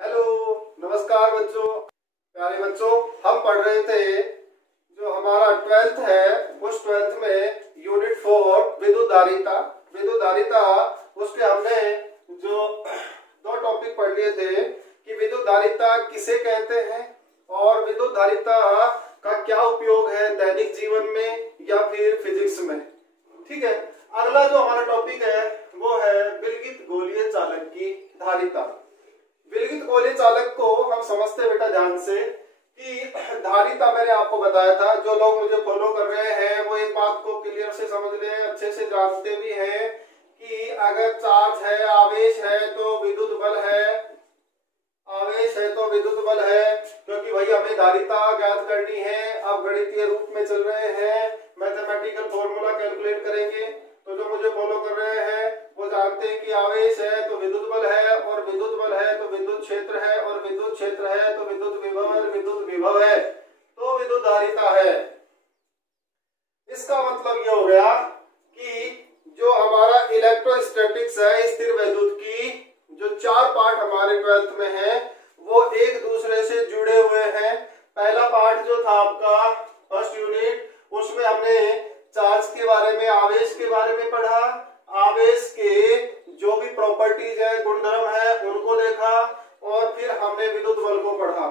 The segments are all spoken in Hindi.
हेलो, नमस्कार बच्चों। प्यारे बच्चों, हम पढ़ रहे थे जो हमारा 12th है, उस 12th में यूनिट 4 विद्युत धारिता उसके हमने जो दो टॉपिक पढ़ लिए थे कि विद्युत धारिता किसे कहते हैं और विद्युत धारिता का क्या उपयोग है दैनिक जीवन में या फिर फिजिक्स में। ठीक है, अगला जो हमारा टॉपिक है वो है विलगित गोलीय चालक की धारिता। विलगित गोलीय चालक को हम समझते बेटा ध्यान से कि धारिता मैंने आपको बताया था। जो लोग मुझे फॉलो कर रहे हैं वो एक बात को क्लियर से समझ ले, अच्छे से जानते भी हैं कि अगर चार्ज है, आवेश है तो विद्युत बल है, आवेश है तो विद्युत बल है, क्योंकि भाई हमें धारिता ज्ञात करनी है। अब गणितीय रूप में चल रहे हैं, मैथमेटिकल फॉर्मूला कैलकुलेट करेंगे। तो जो मुझे फॉलो कर रहे हैं वो जानते हैं कि आवेश है तो विद्युत बल है, और विद्युत बल है तो विद्युत क्षेत्र है, और विद्युत क्षेत्र है तो विद्युत विभव है, विद्युत विभव है तो विद्युत धारिता है। इसका मतलब ये हो गया कि जो हमारा इलेक्ट्रोस्टैटिक्स है, स्थिर वैद्युत की जो 4 पार्ट हमारे 12th में है वो एक दूसरे से जुड़े हुए हैं। पहला पार्ट जो था आपका फर्स्ट यूनिट, उसमें हमने चार्ज के बारे में, आवेश के बारे में पढ़ा, आवेश के जो भी प्रॉपर्टीज है, गुणधर्म है, उनको देखा, और फिर हमने विद्युत बल को पढ़ा।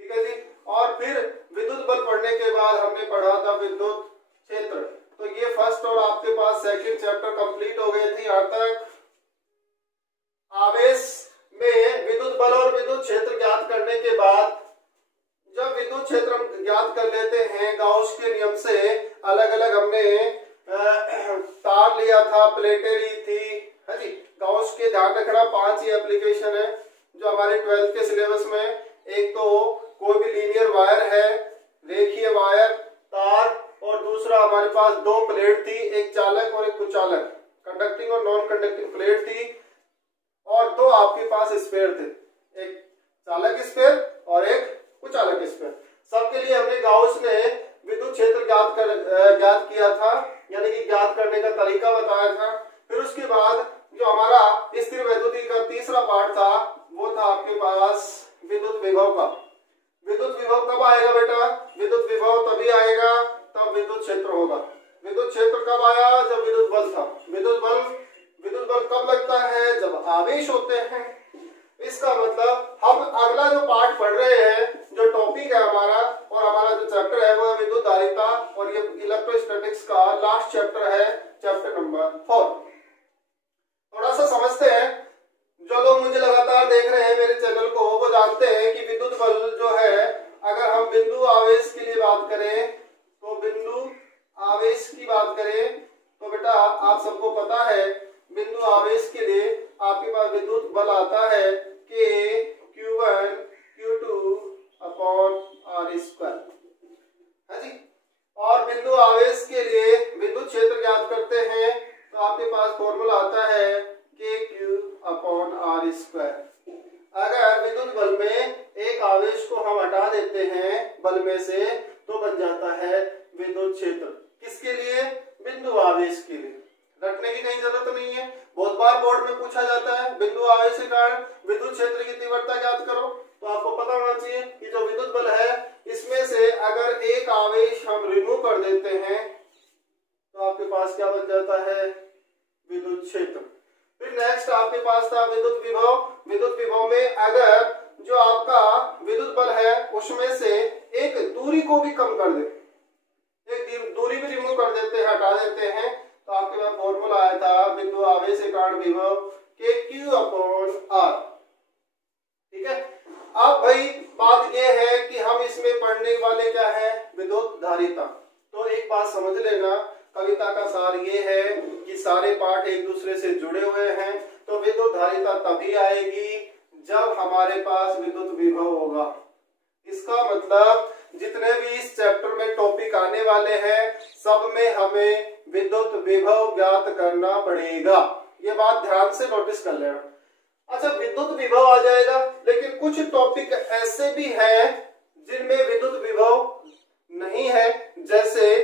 ठीक है जी। और फिर विद्युत बल पढ़ने के बाद हमने पढ़ा था विद्युत क्षेत्र। तो ये फर्स्ट और आपके पास सेकंड चैप्टर कंप्लीट हो गए थे। यहाँ तक आवेश में विद्युत बल और विद्युत क्षेत्र ज्ञात करने के बाद जब विद्युत क्षेत्र हम ज्ञात कर लेते हैं गाउस के नियम से, अलग अलग हमने तार लिया था, प्लेटें ली थी, है जी। गाउस के ध्यान रखना 5 ही एप्लीकेशन है जो हमारे 12th के सिलेबस में। एक तो कोई भी लीनियर वायर है, रेखीय वायर, तार, और दूसरा हमारे पास 2 प्लेट थी, एक चालक और एक कुचालक, कंडक्टिंग और नॉन कंडक्टिंग प्लेट थी, और 2 आपके पास स्पेयर थे, एक चालक स्पेयर और एक कुचालक स्पेयर। सबके लिए हमने गाउस ने विद्युत क्षेत्र ज्ञात किया था, यानी कि ज्ञात करने का तरीका बताया था। फिर उसके बाद जो हमारा स्थिर वैद्युति का तीसरा पार्ट था वो था आपके पास विद्युत विभव का। विद्युत विभव कब आएगा बेटा? विद्युत विभव तभी आएगा तब विद्युत क्षेत्र होगा। विद्युत क्षेत्र कब आया? जब विद्युत बल था। विद्युत बल कब लगता है? जब आवेश होते हैं। इसका मतलब हम अगला जो पार्ट पढ़ रहे हैं, जो टॉपिक है हमारा, और हमारा जो चैप्टर है वो है विद्युत धारिता, और ये इलेक्ट्रोस्टैटिक्स का लास्ट चैप्टर है, चैप्टर नंबर 4। थोड़ा सा समझते हैं। जो लोग मुझे लगातार देख रहे हैं मेरे चैनल को, वो जानते हैं कि विद्युत बल जो है, अगर हम बिंदु आवेश के लिए बात करें तो बिंदु आवेश की बात करें तो बेटा आप सबको पता है बिंदु आवेश के लिए आपके पास विद्युत बल आता है K Q1 Q2 upon R², है जी। और बिंदु आवेश के लिए विद्युत क्षेत्र ज्ञात करते हैं तो आपके पास फॉर्मूला आता है KQ अपॉन R²। अगर विद्युत बल में एक आवेश को हम हटा देते हैं बल में से तो बन जाता है विद्युत क्षेत्र। किसके लिए? बिंदु आवेश के लिए। रटने की कहीं जरूरत नहीं है। बहुत बार बोर्ड में पूछा जाता है बिंदु आवेश के कारण विद्युत क्षेत्र की तीव्रता ज्ञात करो, तो आपको पता होना चाहिए कि जो विद्युत बल है इसमें से अगर एक आवेश हम रिमूव कर देते हैं तो आपके पास क्या बन जाता है? विद्युत क्षेत्र। फिर नेक्स्ट आपके पास था विद्युत विभव। विद्युत विभव में अगर जो आपका विद्युत बल है उसमें से एक दूरी को भी कम कर दे, एक दूरी भी रिमूव कर देते हैं, हटा देते हैं, तो आपके पास फॉर्मूला आया था बिंदु आवेश के कारण विभव KQ अपॉन R। ठीक है। अब भाई बात यह है कि हम इसमें पढ़ने वाले क्या है? विद्युत धारिता। तो एक बात समझ लेना, कविता का सार ये है कि सारे पार्ट एक दूसरे से जुड़े हुए हैं। तो विद्युत धारिता तभी आएगी जब हमारे पास विद्युत विभव होगा। इसका मतलब जितने भी इस चैप्टर में टॉपिक आने वाले हैं सब में हमें विद्युत विभव ज्ञात करना पड़ेगा। ये बात ध्यान से नोटिस कर लेना। अच्छा, विद्युत विभव आ जाएगा, लेकिन कुछ टॉपिक ऐसे भी हैं जिनमें विद्युत विभव नहीं है। जैसे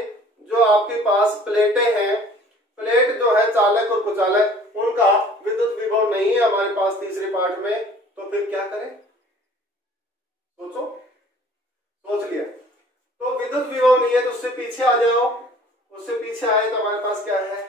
जो आपके पास प्लेटें हैं, प्लेट जो है चालक और कुचालक, उनका विद्युत विभव नहीं है हमारे पास तीसरे पार्ट में। तो तो फिर क्या करें, सोचो, सोच लिया। तो विद्युत विभव नहीं है तो उससे पीछे आ जाओ, उससे पीछे आए तो हमारे पास क्या है,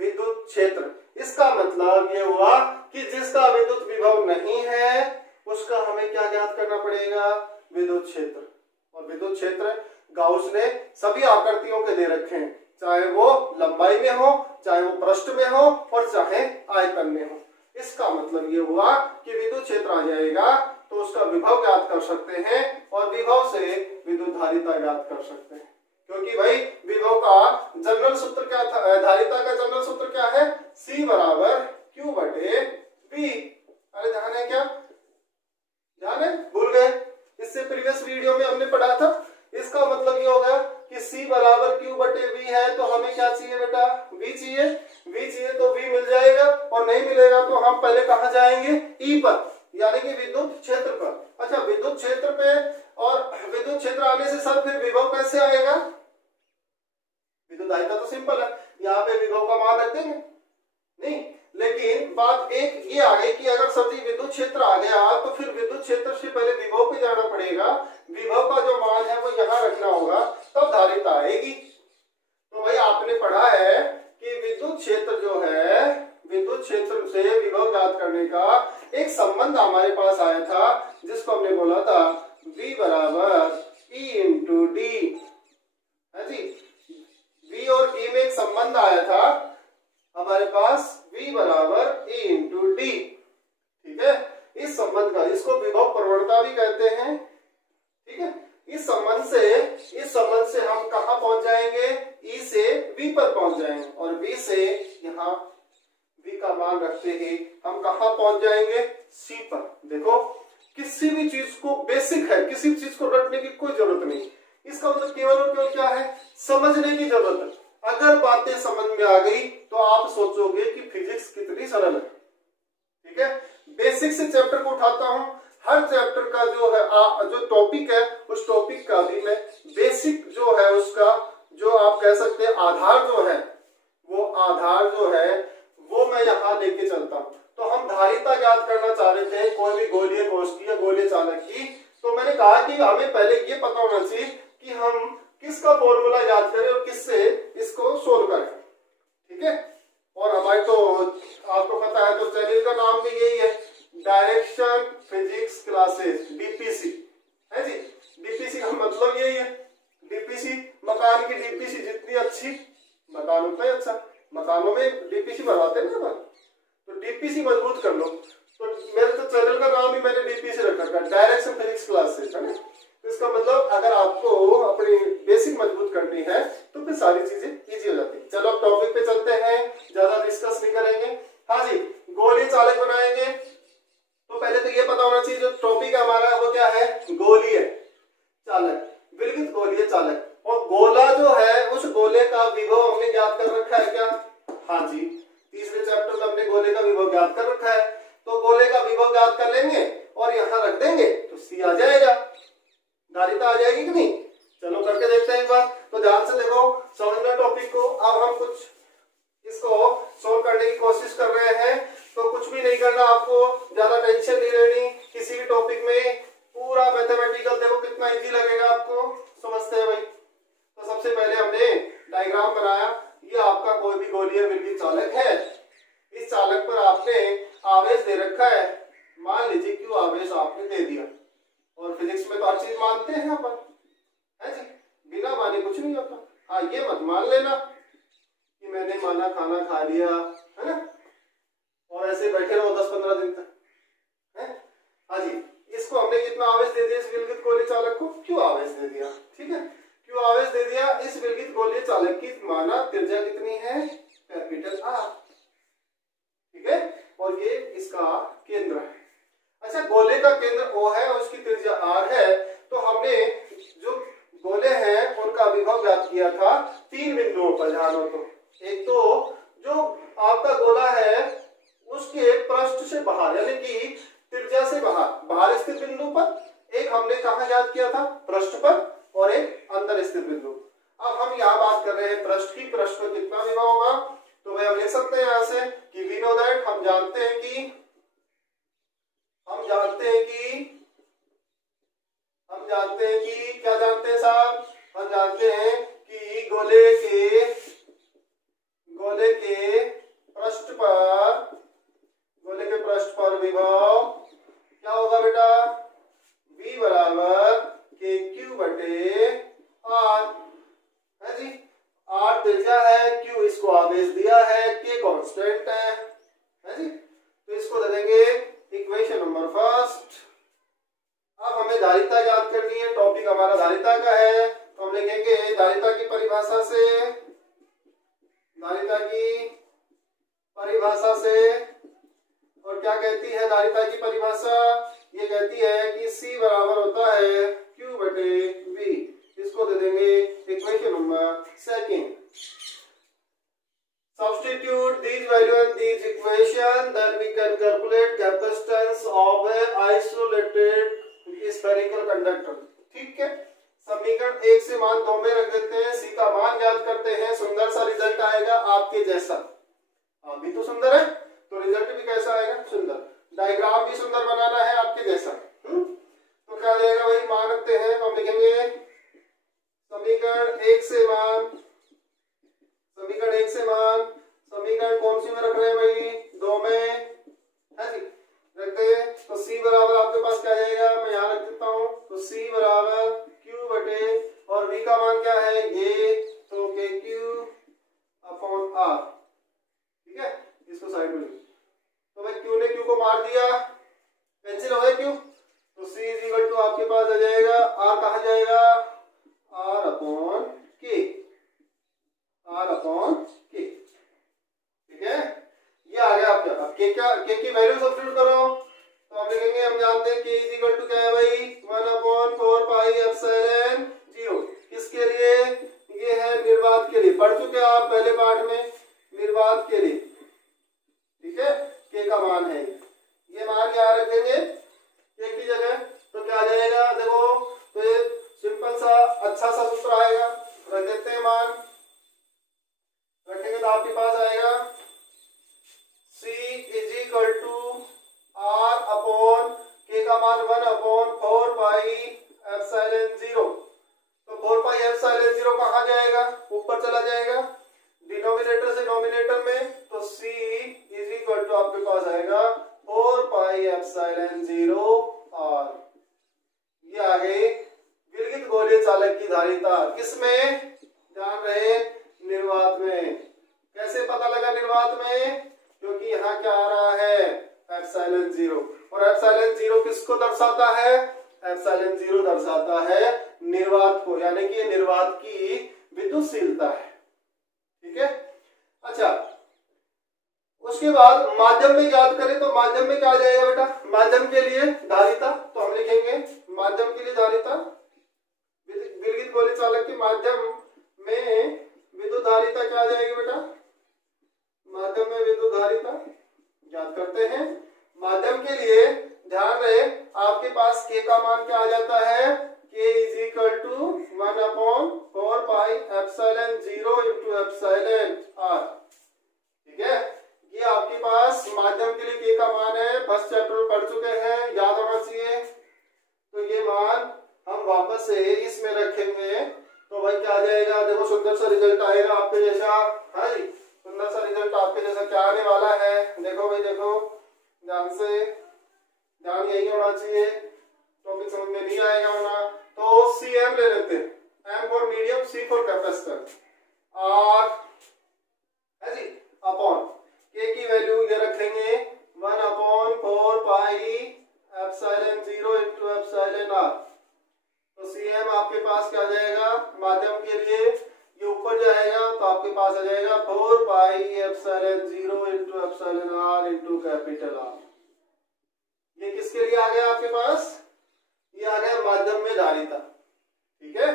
विद्युत क्षेत्र। इसका मतलब ये हुआ कि जिसका विद्युत विभव नहीं है उसका हमें क्या ज्ञात करना पड़ेगा, विद्युत क्षेत्र। और विद्युत क्षेत्र गाउस ने सभी आकृतियों के दे रखे हैं, चाहे वो लंबाई में हो, चाहे वो पृष्ठ में हो और चाहे आयतन में हो। इसका मतलब ये हुआ कि विद्युत क्षेत्र आ जाएगा तो उसका विभव ज्ञात कर सकते हैं और विभव से विद्युत धारिता ज्ञात कर सकते हैं। क्योंकि भाई विभव का जनरल सूत्र क्या था, धारिता का जनरल सूत्र क्या है, C बराबर Q बटे V। अरे ध्यान है क्या, ध्यान है, भूल गए, इससे प्रीवियस वीडियो में हमने पढ़ा था। इसका मतलब ये होगा कि C बराबर Q बटे V है तो हमें क्या चाहिए बेटा, V चाहिए। V चाहिए तो V मिल जाएगा और नहीं मिलेगा तो हम पहले कहां जाएंगे, E पर, यानी कि विद्युत क्षेत्र पर। अच्छा, विद्युत क्षेत्र पे और विद्युत क्षेत्र आने से सर फिर विभव कैसे आएगा, विद्युत धारिता तो सिंपल है, यहाँ पे विभव का मान रख देंगे नहीं। लेकिन बात एक ये आ गई कि अगर सब्जी विद्युत क्षेत्र आ गया तो फिर विद्युत क्षेत्र से पहले विभव पे जाना पड़ेगा, विभव का जो मान है वो यहाँ रखना होगा तब धारिता आएगी। तो भाई आपने पढ़ा है कि विद्युत क्षेत्र जो है, विद्युत क्षेत्र से विभव ज्ञात करने का एक संबंध हमारे पास आया था जिसको हमने बोला था V बराबर E इंटू डी, है जी। V और E में एक संबंध आया था हमारे पास, V बराबर E इंटू डी, ठीक है। इस संबंध का, इसको विभव प्रवणता भी कहते हैं, ठीक है। इस संबंध से हम कहां पहुंच जाएंगे, E से V पर पहुंच जाएंगे और V से यहाँ V का मान रखते ही हम कहां पहुंच जाएंगे, C पर। देखो किसी भी चीज को बेसिक है, किसी चीज को रटने की कोई जरूरत नहीं, इसका मतलब केवल और केवल क्या है, समझने की जरूरत है। अगर बातें समझ में आ गई तो आप सोचोगे कि फिजिक्स कितनी सरल है, ठीक है। बेसिक से चैप्टर को उठाता हूं, हर चैप्टर का जो है जो टॉपिक है उस टॉपिक का भी मैं बेसिक जो है उसका जो आप कह सकते हैं आधार जो है, वो आधार जो है वो मैं यहाँ लेके चलता हूँ। तो हम धारिता ज्ञात करना चाह रहे थे कोई भी गोलीय कोष्ठीय या गोलीय चालक की, तो मैंने कहा कि हमें पहले ये पता होना चाहिए कि हम किसका फॉर्मूला याद करें और किससे इसको सोल्व करें, ठीक है। और हमारे तो आपको पता है तो चैनल का नाम भी यही है, डायरेक्शन फिजिक्स क्लासेस, डीपीसी, है जी। डीपीसी का मतलब यही है, डीपीसी मकान की डीपीसी जितनी अच्छी मकान उतना ही अच्छा, मकानों में डीपीसी बनवाते हैं ना, तो डीपीसी मजबूत कर लो। तो मेरे तो चैनल का नाम ही मैंने डीपीसी रखा है, डायरेक्शन फिजिक्स क्लासेस, है ना। तो इसका मतलब अगर आपको अपनी बेसिक मजबूत करनी है तो फिर सारी चीजें इजी हो जाती है। चलो अब टॉपिक पे चलते हैं, ज्यादा डिस्कस नहीं करेंगे। हाँ जी, गोलीय चालक बनाएंगे तो पहले तो ये पता होना चाहिए जो टॉपिक हमारा वो क्या है, गोलीय चालक, विलगित गोलीय चालक। और गोला जो है उस गोले का विभव हमने ज्ञात कर रखा है क्या, हाँ जी, तीसरे चैप्टर में हमने गोले का विभव ज्ञात कर रखा है। तो गोले का विभव ज्ञात कर लेंगे और यहाँ रख देंगे तो C आ जाएगा, धारिता आ जाएगी कि नहीं। चलो करके देखते हैं एक बार। तो ध्यान से देखो, समझना टॉपिक को। अब हम कुछ इसको सोल्व करने की कोशिश कर रहे हैं, तो कुछ भी नहीं करना, आपको ज्यादा टेंशन नहीं लेनी किसी भी टॉपिक में। पूरा मैथमेटिकल देखो कितना इजी लगेगा आपको, समझते हैं भाई। तो सबसे पहले हमने डायग्राम बनाया, ये आपका कोई भी गोलीय विलगित चालक है। इस चालक पर आपने आवेश दे रखा है, मान लीजिए क्यों आवेश आपने दे दिया, और फिजिक्स में तो हर चीज मानते हैं अपन, है जी, बिना माने कुछ नहीं होता। हाँ, ये मत मान लेना कि मैंने माना खाना खा लिया, है ना, और ऐसे बैठे रहो 10-15 दिन तक, है। हाँ जी, इसको हमने कितना आवेश दे दिया, इस विलगित गोलीय चालक को क्यों आवेश दे दिया, ठीक है, क्यों आवेश दे दिया। इस विलगित गोलीय चालक की माना त्रिज्या कितनी है, कैपिटल R, ठीक है, और ये इसका केंद्र है। अच्छा, गोले का केंद्र O है और उसकी त्रिज्या R है। तो हमने जो गोले हैं उनका विभव ज्ञात किया था 3 बिंदुओं पर, ध्यान हो तो। एक तो जो आपका गोला है उसके पृष्ठ से बाहर, यानी कि त्रिज्या से बाहर स्थित बिंदु पर, एक हमने कहा ज्ञात किया था, पृष्ठ पर, और एक अंदर स्थित बिंदु। अब हम यहाँ बात कर रहे हैं पृष्ठ की, पृष्ठ पर कितना विभव होगा, तो भाई हम लिख सकते हैं यहाँ से कि वी नो दैट, हम जानते हैं कि हम जानते हैं कि क्या जानते हैं साहब, हम जानते हैं कि गोले के पृष्ठ पर विभव क्या होगा बेटा, V बराबर के क्यू बटे आर, है जी। आर दिया है, क्यू इसको आवेश दिया है, के कांस्टेंट है जी। तो इसको दे देंगे इक्वेशन नंबर फर्स्ट। अब हमें धारिता याद करनी है, टॉपिक हमारा धारिता का है, तो हम लिखेंगे धारिता की परिभाषा से, और क्या कहती है धारिता की परिभाषा, ये कहती है कि C बराबर होता है Q बटे V। इसको दे देंगे equation number second. Substitute these value in these equation, then we can calculate capacitance of a isolated spherical conductor। ठीक है, समीकरण 1 से मान 2 में रख देते हैं, C का मान याद करते हैं, सुंदर सा रिजल्ट आएगा आपके जैसा। अभी तो सुंदर है तो रिजल्ट भी कैसा आएगा, सुंदर। डायग्राम भी सुंदर बनाना है आपके जैसा। तो क्या जाएगा भाई, मान रखते हैं, तो हम लिखेंगे समीकरण 1 से मान, समीकरण कौन सी में रख रहे हैं भाई, 2 में है जी, रखते हैं। तो C बराबर आपके पास क्या जाएगा, मैं यहाँ रख देता हूँ, तो C बराबर Q बटे, और V का मान क्या है ये, तो KQ अपॉन R। ठीक है, इसको साइड में, तो भाई Q ने Q को मार दिया, कैंसिल हो गया Q, तो C इज इक्वल टू आपके पास आ जाएगा, R कहाँ जाएगा, R अपॉन K, ठीक है, ये आ गया आपका। अब K की वैल्यू सब्स्टिट्यूट करो, तो हम लिखेंगे, हम जानते हैं K इज इक्वल टू क्या है भाई, 1/4 पाई एप्सिलॉन 0। किसके लिए, ये है निर्वात के लिए, पढ़ चुके आप पहले पाठ में, निर्वात के लिए। ठीक है, K का मान है, ये मान यहाँ रख देंगे K की जगह, तो क्या आ जाएगा देखो, तो ये सिंपल सा अच्छा सा सूत्र आएगा, रख देते हैं मान, रखेंगे तो आपके पास आएगा C is equal to R upon K का मान 1/4 पाई एप्सिलॉन 0। तो 4 पाई एप्सिलॉन 0 कहाँ जाएगा, ऊपर चला जाएगा डिनोमिनेटर से नोमिनेटर में, तो C इज इक्वल टू आपके पास आएगा 4 पाई एप्सिलॉन 0 R। ये आ गई विलगित गोलीय चालक की धारिता, किसमें जान रहे, निर्वात में। कैसे पता लगा निर्वात में, क्योंकि यहाँ क्या आ रहा है, एप्सिलॉन 0, और एप्सिलॉन 0 किसको दर्शाता है, एप्सिलॉन 0 दर्शाता है निर्वात को, यानी कि ये निर्वात की विद्युतशीलता है। ठीक है, अच्छा, उसके बाद माध्यम में याद करें, तो माध्यम में क्या आ जाएगा बेटा, माध्यम के लिए धारिता, तो हम लिखेंगे माध्यम के लिए धारिता, विलगित गोलीय चालक के माध्यम में विद्युत धारिता क्या आ जाएगी बेटा, माध्यम में विद्युत धारिता याद करते हैं। माध्यम के लिए ध्यान रहे आपके पास K का मान क्या आ जाता है, K is equal to 1/4 pi epsilon 0 into epsilon R। ठीक है, ये आपके पास माध्यम के लिए K का मान है, फर्स्ट चैप्टर में पढ़ चुके हैं, याद होना चाहिए। तो ये मान हम वापस से इसमें रखेंगे, तो भाई क्या आ जाएगा, देखो सुंदर सा रिजल्ट आएगा आपके जैसा, है जी, सुंदर सा रिजल्ट आपके जैसा क्या आने वाला है, देखो भाई, देखो ध्यान से, ध्यान यही होना चाहिए, टॉपिक समझ में नहीं आएगा वरना। तो CM ले लेते हैं, M for medium, C for capacitor, R है जी, अपॉन K की वैल्यू ये रखेंगे 1/4 pi epsilon 0 into epsilon R। तो CM आपके पास क्या जाएगा, माध्यम के लिए ये ऊपर जाएगा, तो आपके पास आ जाएगा 4 pi epsilon 0 into epsilon R into capital R। ये किसके लिए आ गया आपके पास, ये आ गया माध्यम में धारिता। ठीक है,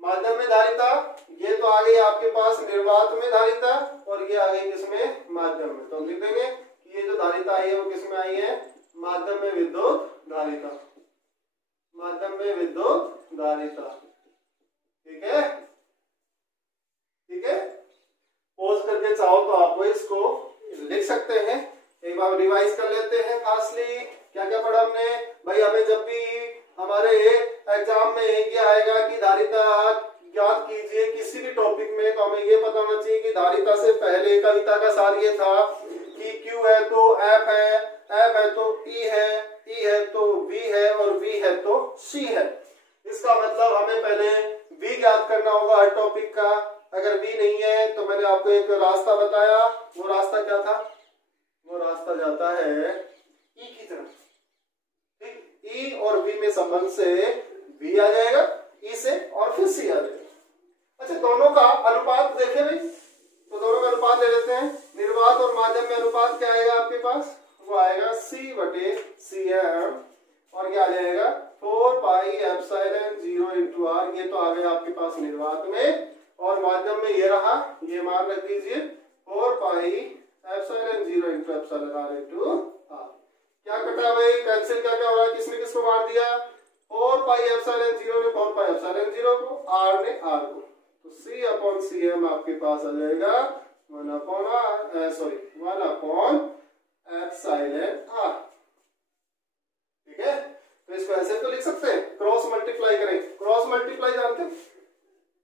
माध्यम में धारिता, ये तो आ गई आपके पास निर्वात में धारिता, और ये आ गई किसमें, माध्यम में। तो लिख देंगे कि ये जो धारिता आई है वो किसमें आई है, माध्यम में विद्युत धारिता, माध्यम में विद्युत धारिता। ठीक है, ठीक है, पॉज चाहो तो आप इसको लिख सकते हैं। एक बार रिवाइज कर लेते हैं फास्टली। क्या क्या पढ़ा हमने भाई? हमें जब भी हमारे एग्जाम में ये आएगा कि धारिता ज्ञात कीजिए किसी भी टॉपिक में, तो हमें ये पता होना चाहिए कि धारिता से पहले कविता का सार ये था कि Q है तो F है, F है तो E है, E है तो V है और V है तो C है। इसका मतलब हमें पहले V ज्ञात करना होगा हर टॉपिक का। अगर V नहीं है तो मैंने आपको एक रास्ता बताया, वो रास्ता क्या था? वो रास्ता जाता है E की तरफ। ठीक, E और V में संबंध से V आ जाएगा, E से और फिर C आ जाएगा। अच्छा, दोनों का अनुपात देखें भाई, तो दोनों का अनुपात ले लेते हैं। निर्वात और माध्यम में अनुपात क्या आएगा आपके पास? वो आएगा C/Cm और क्या आ जाएगा 4πε0 इंटू r। ये तो आ गया आपके पास निर्वात में, और माध्यम में ये रहा, ये मान रख दीजिए 4πε0 इंटू r इंटू r। क्या कटा भाई? कैंसिल क्या क्या हो रहा है? किसने किसको मार दिया? 4πε0 ने 4πε0 को, r ने r को, तो C/Cm आपके पास आ जाएगा 1/1/ε/r। ठीक है, तो इसको ऐसे तो लिख सकते हैं, क्रॉस मल्टीप्लाई करें। क्रॉस मल्टीप्लाई जानते हैं?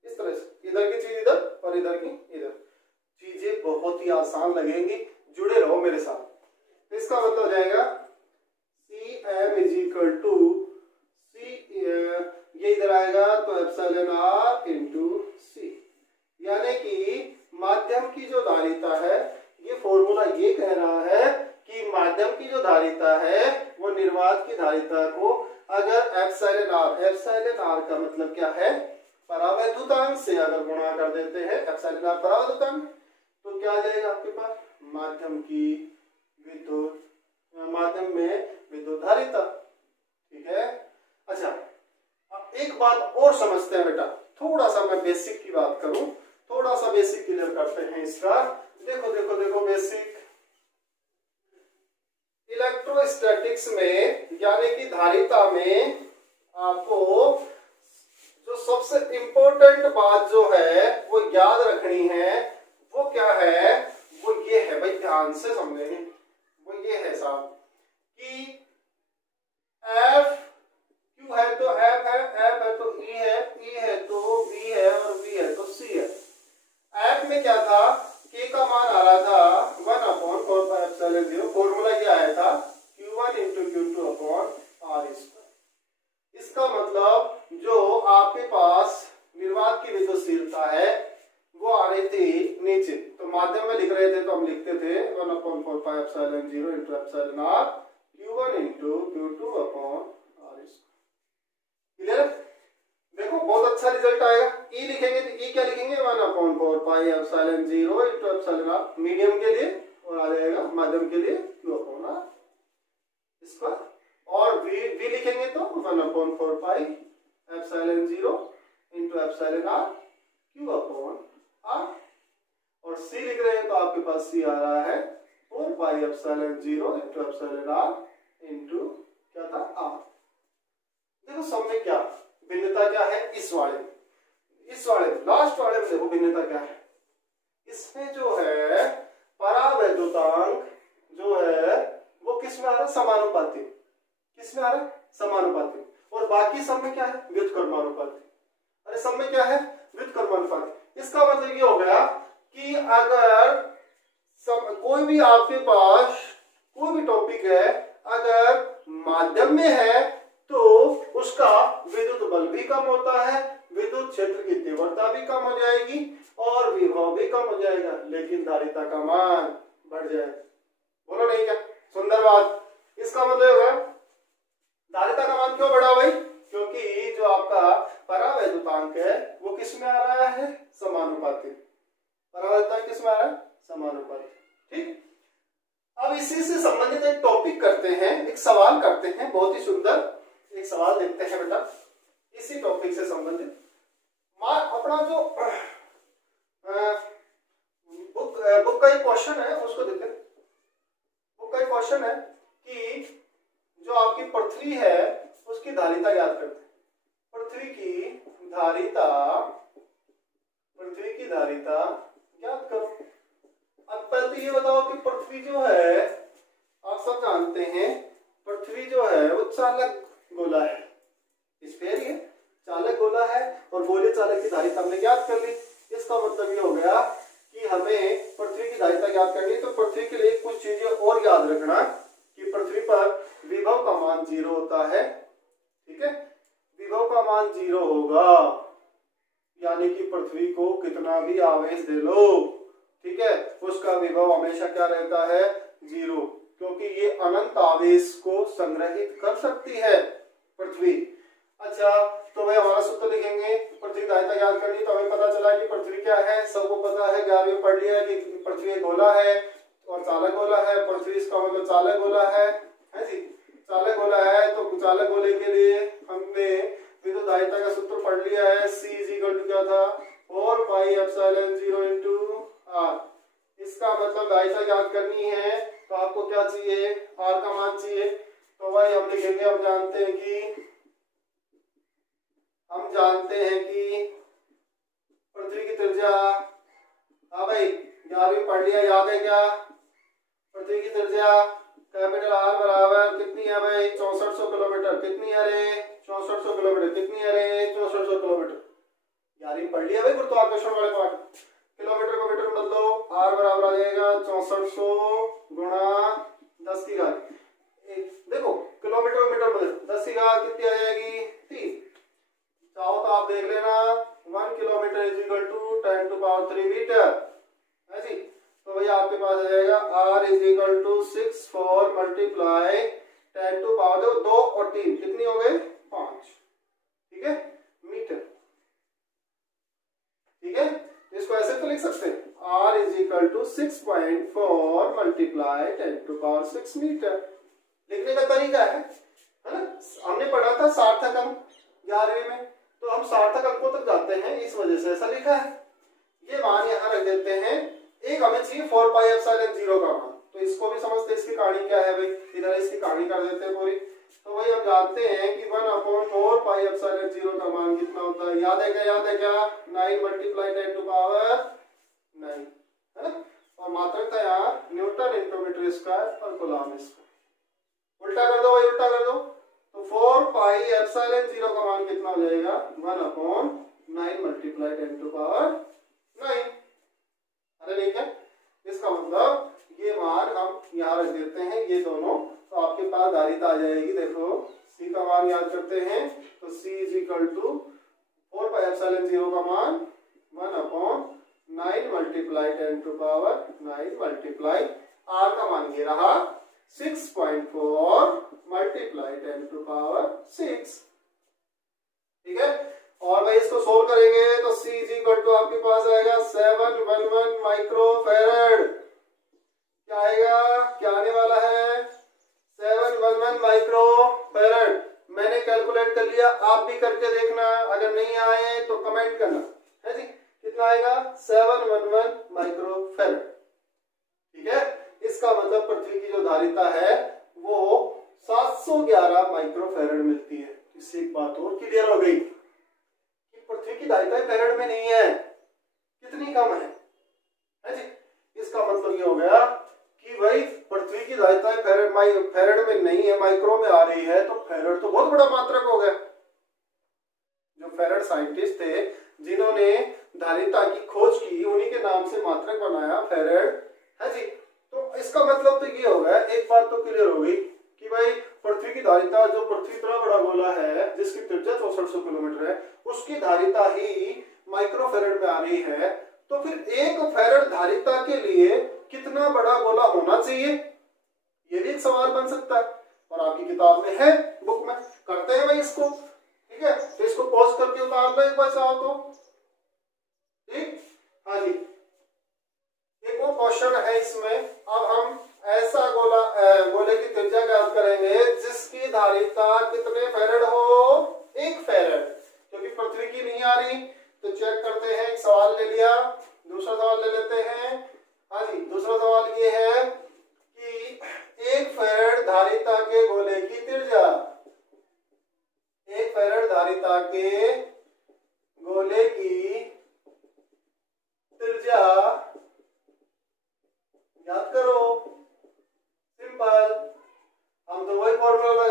इस तरह से इधर की चीज इधर और इधर की इधर। चीजें बहुत ही आसान लगेंगी, जुड़े रहो मेरे साथ। इसका मतलब हो जाएगा Cm इज टू C, ये इधर आएगा तो ε/r इंटू C। यानी कि माध्यम की जो धारिता है, ये फॉर्मूला ये कह रहा है कि माध्यम की जो धारिता है वो निर्वात की धारिता को अगर ε/r का मतलब क्या है? परावैद्युतांक से अगर गुणा कर देते हैं, ε/r परावैद्युतांक, तो क्या आ जाएगा आपके पास? माध्यम की विद्युत, माध्यम में विद्युत धारिता। ठीक है, अच्छा अब एक बात और समझते हैं बेटा, थोड़ा सा मैं बेसिक की बात करूं, थोड़ा सा बेसिक क्लियर करते हैं इसका। देखो देखो देखो, बेसिक इलेक्ट्रोस्टैटिक्स में यानी कि धारिता में आपको जो सबसे इंपॉर्टेंट बात जो है वो याद रखनी है, वो क्या है? वो ये है भाई, ध्यान से समझेंगे, वो ये है साहब कि F Q है तो F है, F है तो E है, E है तो V है और V है तो C है। F में क्या था? K का मान आ रहा था 1/4πε0, फॉर्मूला ये आया था Q1 इंटू Q2/r²। इसका मतलब जो आपके पास निर्वात की विद्युतशीलता है वो आ रही थी नीचे, तो माध्यम में लिख रहे थे तो हम लिखते थे 1/4πε0 into ε/r Q1 into Q2/r²। Clear? देखो बहुत अच्छा रिजल्ट आएगा। E लिखेंगे तो E क्या लिखेंगे? 1/4πε0 इंटू ε/r मीडियम के लिए, और आ जाएगा माध्यम के लिए Q/r इसका, और V लिखेंगे तो 1/4πε0 इंटू ε/r Q/r, और C लिख रहे हैं तो आपके पास C आ रहा है 4πε0 इंटू ε/r इंटू क्या था r। देखो सब में क्या भिन्नता क्या है? इस वाले लास्ट वाले में देखो भिन्नता क्या है। इसमें जो है परावैद्युतांक जो है वो किस में आ रहा है? समानुपाती। किस में आ रहा है? समानुपाती। और बाकी सब में क्या है? व्युत्क्रमानुपाती। अरे सब में क्या है? व्युत्क्रमानुपाती। इसका मतलब ये हो गया कि अगर कोई भी आपके पास कोई भी टॉपिक है, अगर माध्यम में है तो उसका विद्युत बल भी कम होता है, विद्युत क्षेत्र की तीव्रता भी कम हो जाएगी और विभव भी कम हो जाएगा, लेकिन धारिता का मान बढ़ जाएगा। बोलो नहीं क्या? सुंदर बात। इसका मतलब होगा धारिता का मान क्यों बढ़ा भाई? क्योंकि जो आपका परावैद्युतांक है वो किस में आ रहा है? समानुपाती। परावैद्युतांक किस में आ रहा है? समानुपाती। ठीक, अब इसी से संबंधित एक टॉपिक करते हैं, एक सवाल करते हैं, बहुत ही सुंदर एक सवाल देखते हैं बेटा इसी टॉपिक से संबंधित। अपना जो बुक का एक क्वेश्चन है उसको देखते हैं। बुक का एक क्वेश्चन है कि जो आपकी पृथ्वी है उसकी धारिता याद करते हैं। पृथ्वी की धारिता याद करो। अब पहले तो ये बताओ कि पृथ्वी जो है आप सब जानते हैं पृथ्वी जो है वो चालक गोला है, स्फीयर है, चालक गोला है और गोलीय चालक की धारिता हमने ज्ञात कर ली। इसका मतलब ये हो गया कि हमें पृथ्वी की धारिता ज्ञात करनी है। तो पृथ्वी के लिए कुछ चीजें और याद रखना कि पृथ्वी पर विभव का मान 0 होता है, ठीक है, विभव का मान 0 होगा, यानी कि पृथ्वी को कितना भी आवेश दे लो, ठीक है, उसका विभव हमेशा क्या रहता है, 0, क्योंकि ये अनंत आवेश को संग्रहित कर सकती है पृथ्वी। अच्छा, तो भाई हमारा सूत्र लिखेंगे, पृथ्वी की धारिता ज्ञात करनी। तो हमें पता चला कि पृथ्वी क्या है, सबको पता है, 11वीं में पढ़ लिया कि पृथ्वी एक गोला है और चालक गोला है। पृथ्वी इसका मतलब चालक गोला है जी, चालक गोला है। तो चालक गोले के लिए हमने विद्युत धारिता का सूत्र पढ़ लिया है, C क्या था, 4 पाई एप्सिलॉन 0 इनटू R। इसका मतलब धारिता ज्ञात करनी है तो आपको क्या चाहिए, R का मान चाहिए। तो भाई हम लिखेंगे, हम जानते हैं कि पृथ्वी की त्रिज्या, हाँ भाई 11वीं पढ़ लिया, याद है क्या, पृथ्वी की त्रिज्या कैपिटल R बराबर कितनी है भाई, 6400 किलोमीटर। कितनी है रे, 6400 किलोमीटर। कितनी है रे, 6400 किलोमीटर। 11वीं पढ़ लिया भाई गुरुत्वाकर्षण वाले पार्ट। किलोमीटर को मीटर में बदलो, R बराबर आ जाएगा 6400 गुणा 10 की घात, देखो किलोमीटर को मीटर में 10 की घात कितनी आ जाएगी, 3। चाहो तो आप देख लेना, 1 kilometre is equal to 10 to power 3 metre है जी। तो भैया आपके पास आ जाएगा R is equal to 64 multiply 10 to power 2 और 3 कितनी हो गई, 5, ठीक है, मीटर, ठीक है। इसको ऐसे तो लिख सकते हैं, R is equal to 6.4 multiply 10 to power 6 metre. लिखने का तरीका है ना, हमने पढ़ा था सार्थक अंक 11वीं में, तो हम सार्थक अंकों तक जाते हैं, इस वजह से ऐसा लिखा है। ये मान यहाँ रख देते हैं। एक हमें चाहिए 4 पाई एप्सिलॉन 0 का मान, तो इसको भी समझते हैं, इसकी कहानी क्या है भाई, इधर इसकी कहानी कर देते हैं पूरी। तो भाई हम जानते हैं कि 1/4 पाई एप्सिलॉन 0 का मान कितना होता है, याद है क्या, 9 मल्टीप्लाई 10 टू पावर 9 है ना, और मात्रक था यहाँ न्यूटन इंटू मीटर स्क्वायर और कूलम स्क्वायर। उल्टा कर दो भाई, उल्टा कर दो, तो 4 पाई एप्सिलॉन 0 का मान कितना हो जाएगा, 1/9 मल्टीप्लाई 10 टू पावर 9। अरे ठीक है, इसका मतलब ये मान हम यहाँ रख देते हैं, ये दोनों, तो आपके पास धारिता आ जाएगी। देखो C का मान याद करते हैं, तो C is equal to 4 pi epsilon 0 का मान 1/9 multiply 10 to power 9 multiply R का मान ये रहा 6.4 मल्टीप्लाई 10 टू पावर 6, ठीक है। और भाई इसको सोल्व करेंगे तो C इज इक्वल टू आपके पास आएगा 711 माइक्रोफैरड। क्या आएगा, क्या आने वाला है, 711 माइक्रोफैरड। मैंने कैलकुलेट कर लिया, आप भी करके देखना, अगर नहीं आए तो कमेंट करना है जी। कितना आएगा, 711 माइक्रोफैरड, ठीक है। इसका मतलब पृथ्वी की जो धारिता है वो 711 माइक्रोफैरड मिलती है। इससे एक बात और क्लियर हो गई, पृथ्वी की धारिता फैरड में नहीं है, कितनी कम है जी। इसका मतलब ये हो गया कि भाई पृथ्वी की धारिता फैरड में नहीं है, माइक्रो में आ रही है, तो फैरड तो बहुत बड़ा मात्रक हो गया। जो फैरड साइंटिस्ट थे जिन्होंने धारिता की खोज की, उन्हीं के नाम से मात्रक बनाया फैरड है जी। तो इसका मतलब तो ये हो गया, एक बात तो क्लियर हो गई कि भाई पृथ्वी की धारिता, जो पृथ्वी इतना बड़ा गोला है जिसकी त्रिज्या 6400 किलोमीटर है, उसकी धारिता ही माइक्रोफैरड में आ रही है। तो फिर 1 फैरड धारिता के लिए कितना बड़ा गोला होना चाहिए, ये भी एक सवाल बन सकता है, और आपकी किताब में है, बुक में। करते हैं भाई इसको, ठीक है। तो इसको पॉज करके उतार लो एक बार चाहो तो, ठीक, हाँ जी। एक वो क्वेश्चन है इसमें, अब हम ऐसा गोले की त्रिज्या ज्ञात करेंगे जिसकी धारिता कितने फैरड हो, 1 फैरड, क्योंकि पृथ्वी की नहीं आ रही। तो चेक करते हैं, एक सवाल ले लिया, दूसरा सवाल ले लेते हैं। हाँ जी, दूसरा सवाल ये है कि 1 फैरड धारिता के गोले की त्रिज्या, 1 फैरड धारिता के गोले की त्रिज्या याद करो, सिंपल, हम तो वही फॉर्मूला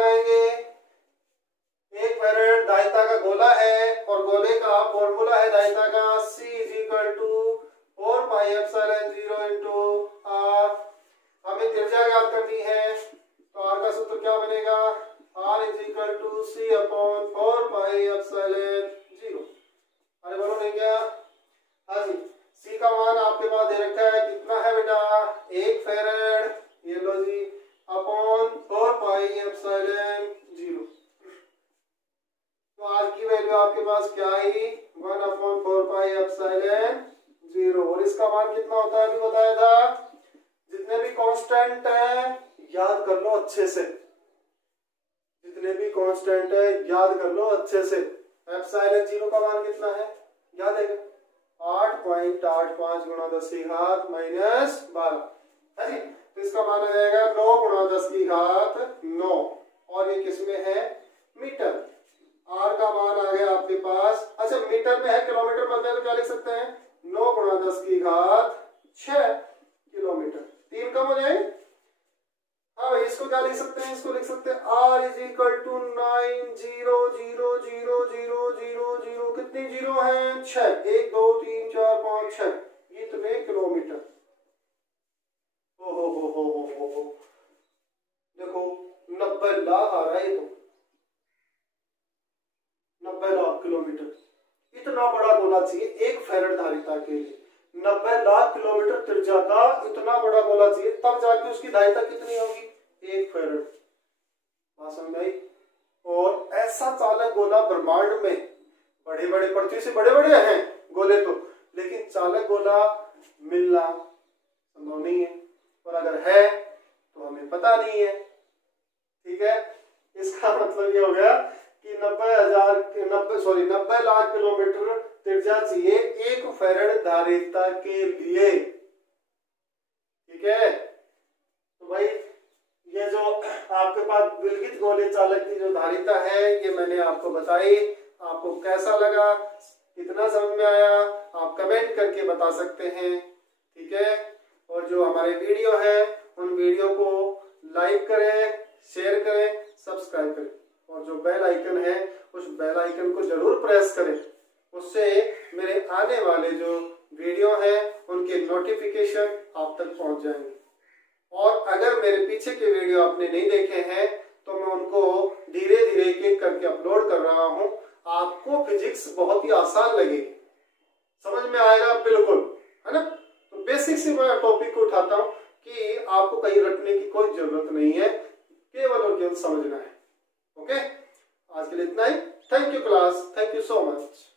बताया था, जितने भी कांस्टेंट है याद कर लो अच्छे से, जितने भी कांस्टेंट है याद कर लो अच्छे से। एप्सिलॉन 0 का मान कितना है याद है, 8.85 गुणा 10 की घात माइनस 12 है जी। तो इसका मान आ जाएगा 9 गुणा 10 की घात 9, और ये किसमें है, मीटर। आर का मान आ गया आपके पास, अच्छा मीटर में है, किलोमीटर में है तो क्या लिख सकते हैं, 9 गुणा 10 की घात 6 किलोमीटर। 3 कम हो जाए, हाँ भाई इसको क्या लिख सकते हैं, इसको लिख सकते हैं R इज इक्वल टू 9000000, कितनी जीरो है, 6, 1 2 3 4 5 6, इतने किलोमीटर। हो देखो 90 लाख आ रहा है, ये तो 90 लाख किलोमीटर, इतना बड़ा गोला चाहिए एक फैराड धारिता के लिए। 90 लाख किलोमीटर त्रिज्या का इतना बड़ा गोला चाहिए, तब जाके उसकी धारिता कितनी होगी, 1 फैराड। बात समझ आई। और ऐसा चालक गोला ब्रह्मांड में, बड़े बड़े पृथ्वी से बड़े बड़े हैं गोले तो, लेकिन चालक गोला मिलना संभव नहीं है, और अगर है तो हमें पता नहीं है। ठीक है, इसका मतलब ये हो गया कि 90 लाख किलोमीटर त्रिज्या चाहिए 1 फैराड धारिता के लिए। ठीक है, तो भाई ये जो आपके पास विलगित गोले चालक की जो धारिता है ये मैंने आपको बताई। आपको कैसा लगा, कितना समझ में आया, आप कमेंट करके बता सकते हैं। ठीक है, और जो हमारे वीडियो है उन वीडियो को लाइक करें, शेयर करें, सब्सक्राइब करें, और जो बेल आइकन है उस बेल आइकन को जरूर प्रेस करें, उससे मेरे आने वाले जो वीडियो हैं उनके नोटिफिकेशन आप तक पहुंच जाएंगे। और अगर मेरे पीछे के वीडियो आपने नहीं देखे हैं तो मैं उनको धीरे धीरे एक करके अपलोड कर रहा हूं। आपको फिजिक्स बहुत ही आसान लगेगी, समझ में आएगा बिल्कुल, है ना। तो बेसिक से मैं टॉपिक को उठाता हूं कि आपको कहीं रटने की कोई जरूरत नहीं है, केवल और केवल समझना है। ओके, आज के लिए इतना ही। Thank you class, thank you so much.